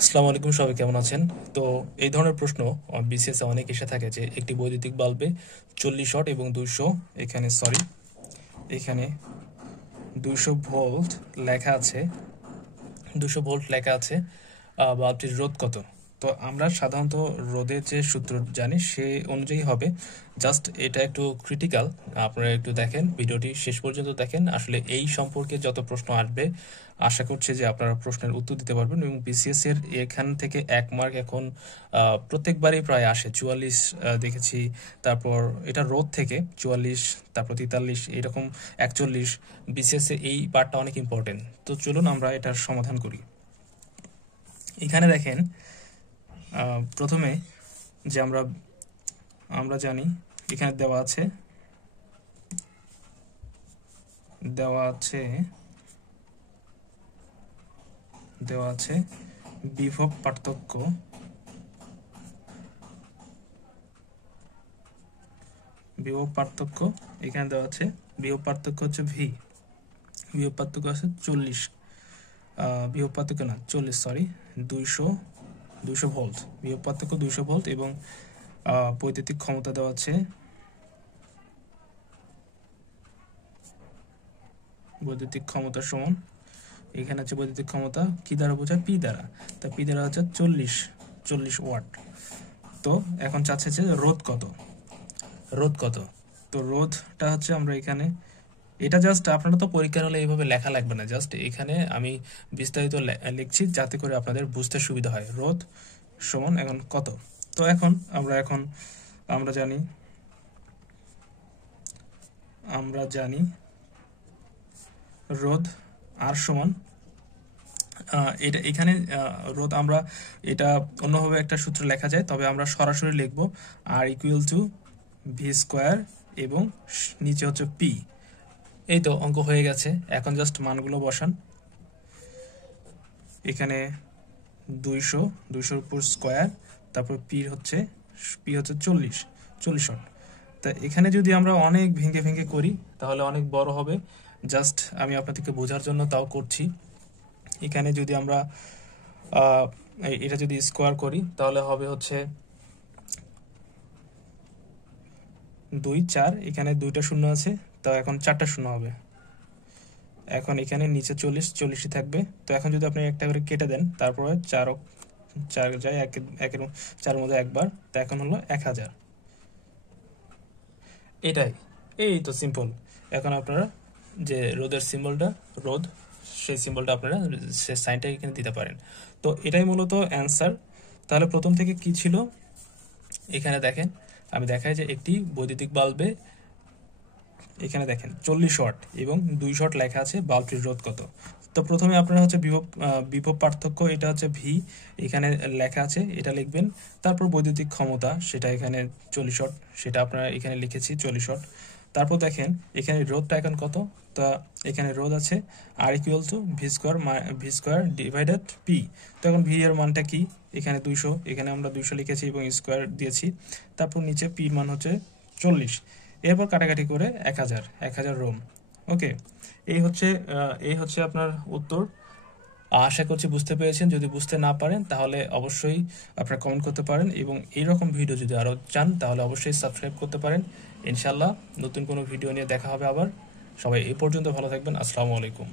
আসসালামু আলাইকুম, সবাই কেমন আছেন? তো এই ধরনের প্রশ্ন বিসিএস অনেক এসে থাকে যে একটি বৈদ্যুতিক বাল্বে 40 ওয়াট এবং 200 এখানে 200 ভোল্ট লেখা আছে। 200 ভোল্ট লেখা আছে, বাল্বটির রোধ কত? তো আমরা সাধারণত রোধের যে সূত্র জানি সে অনুযায়ী হবে। জাস্ট এটা একটু ক্রিটিক্যাল, আপনারা একটু দেখেন, ভিডিওটি শেষ পর্যন্ত দেখেন। আসলে এই সম্পর্কে যত প্রশ্ন আসবে আশা করছি যে আপনারা প্রশ্নের উত্তর দিতে পারবেন, এবং বিসিএস এর এখান থেকে 1 মার্ক এখন প্রত্যেকবারই প্রায় আসে। 44 দেখেছি, তারপর এটা রোধ থেকে 44, তারপর 43, এরকম 41। বিসিএস এ এই পার্টটা অনেক ইম্পর্টেন্ট। তো চলুন আমরা এটার সমাধান করি। এখানে দেখেন, প্রথমে যে আমরা জানি এখানে দেওয়া আছে বিভব পার্থক্য। এখানে দেওয়া আছে বিভব পার্থক্য হচ্ছে ভি। বিভব পার্থক্য আছে 40, বিভব পার্থক্য না 40, সরি, 200 ভোল্ট। বিভব পার্থক্য 200 ভোল্ট এবং বৈদ্যুতিক ক্ষমতা দেওয়া আছে, বৈদ্যুতিক ক্ষমতা সমান, এখানে আছে বৈদ্যুতিক ক্ষমতা কি দ্বারা বোঝায়? পি দ্বারা। তা পি দ্বারা হচ্ছে 40 ওয়াট। তো এখন চাচ্ছে যে রোধ কত। তো রোধটা হচ্ছে আমরা এখানে, এটা জাস্ট আপনারা তো পরীক্ষার হলে এইভাবে লেখা লাগবে না, জাস্ট এখানে আমি বিস্তারিত লিখছি যাতে করে আপনাদের বুঝতে সুবিধা হয়। রোধ সমান এখন কত? তো এখন আমরা জানি রোধ আর সমান, এটা এখানে রোধ আমরা এটা অন্যভাবে একটা সূত্র লেখা যায়, তবে আমরা সরাসরি লিখবো আর ইকুয়াল টু ভি স্কোয়ার এবং নিচে হচ্ছে পি। এই তো অঙ্ক হয়ে গেছে। এখন জাস্ট মানগুলো বসান। এখানে 200 উপর স্কোয়ার, তারপর পি হচ্ছে 40 ওয়াট। তা এখানে যদি আমরা অনেক ভেঙে করি তাহলে অনেক বড় হবে। জাস্ট আমি আপনাদেরকে বোঝার জন্য তাও করছি। এখানে যদি আমরা এটা যদি স্কোয়ার করি তাহলে হবে হচ্ছে 2, 4, এখানে 2টা শূন্য আছে, তো এখন 4টা শূন্য হবে। এখন এখানে নিচে 40ই থাকবে। তো এখন যদি আপনি একটা করে কেটে দেন, তারপরে 4 যায়, একের 4-এর মধ্যে একবার, তো এখন হলো 1000। এটাই, এই তো সিম্পল। এখন আপনারা যে রোধের সিম্বলটা, রোধ, সেই সিম্বলটা আপনারা সে সাইনটা এখানে দিতে পারেন। তো এটাই মূলত অ্যান্সার। তাহলে প্রথম থেকে কি ছিল? এখানে দেখেন, আমি দেখাই যে একটি বৈদ্যুতিক বাল্বে, এখানে দেখেন 40 ওয়াট এবং 200 ওয়াট লেখা আছে, বাল্বটির রোধ কত? তো প্রথমে আপনারা হচ্ছে বিভব পার্থক্য, এটা হচ্ছে ভি, এখানে লেখা আছে, এটা লিখবেন। তারপর বৈদ্যুতিক ক্ষমতা, সেটা এখানে 40 ওয়াট, সেটা আপনারা এখানে লিখেছি 40 ওয়াট। তারপর দেখেন এখানে রোধটা এখন কত? তা এখানে রোধ আছে আর equal to V square divided P. তো এখন ভি এর মানটা কি? এখানে 200, এখানে আমরা 200 লিখেছি এবং স্কোয়ার দিয়েছি। তারপর নিচে পির মান হচ্ছে 40, এরপর কাটাকাটি করে 1000 রোম। ওকে, এই হচ্ছে আপনার উত্তর। আশা করছি বুঝতে পেরেছেন। যদি বুঝতে না পারেন তাহলে অবশ্যই আপনারা কমেন্ট করতে পারেন, এবং এইরকম ভিডিও যদি আরও চান তাহলে অবশ্যই সাবস্ক্রাইব করতে পারেন। ইনশাল্লাহ নতুন কোনো ভিডিও নিয়ে দেখা হবে আবার। সবাই এই পর্যন্ত ভালো থাকবেন। আসসালামু আলাইকুম।